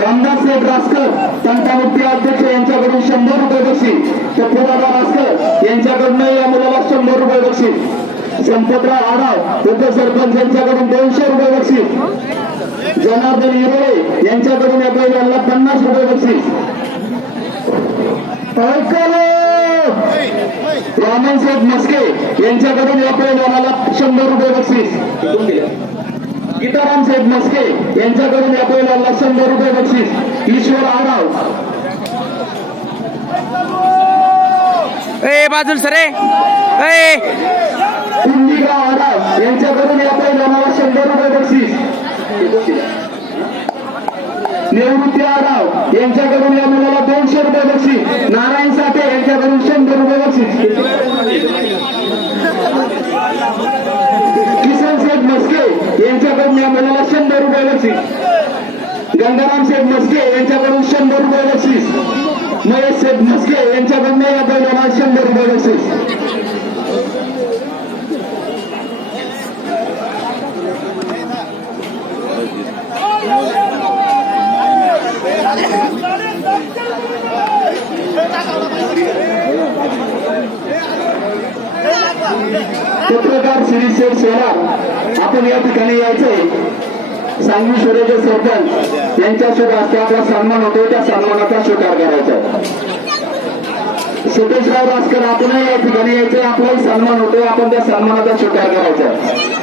रामदास शेठ रासकर तंटामुक्ती अध्यक्ष यांच्याकडून 100 रुपये बक्षीस, पप्पूदादा रासकर यांच्याकडून या मुलाला 100 रुपये बक्षीस, संपतराव आढाव उपसरपंच यांच्याकडून 200 रुपये बक्षीस, जनार्दन हिरोळे यांच्याकडून या बैलाला 50 रुपये बक्षीस, रामन शेठ मस्के यांच्याकडून या बैलाला 100 रुपये बक्षीस, गीताराम शेठ मस्के यांच्याकडून या बैलाला 100 रुपये बक्षीस, ईश्वर आढाव बाजूल सरे कुंडीगाव आढाव यांच्याकडून या बैलाला 100 रुपये बक्षीस, निवृत्ती आढाव यांच्याकडून या मुलाला 200 रुपये बक्षीस, नारायण साठे यांच्याकडून 100 रुपये बक्षीस, किसन शेठ मस्के यांच्याकडून या मुलाला 100 रुपये बक्षीस, गंगाराम शेठ मस्के यांच्याकडून 100 रुपये बक्षीस, महेश शेठ मस्के यांच्याकडून या बैलाला 100 रुपये बक्षीस. पत्रकार श्री शेठ शेलार आपण या ठिकाणी यायचंय. सांगली शहराचे सरपंच यांच्या शुभ हस्ते आपला सन्मान होतो, त्या सन्मानाचा स्वीकार करायचा. सतेशराव रासकर आपणही या ठिकाणी यायचंय, आपलाही सन्मान होतो, आपण त्या सन्मानाचा स्वीकार करायचा.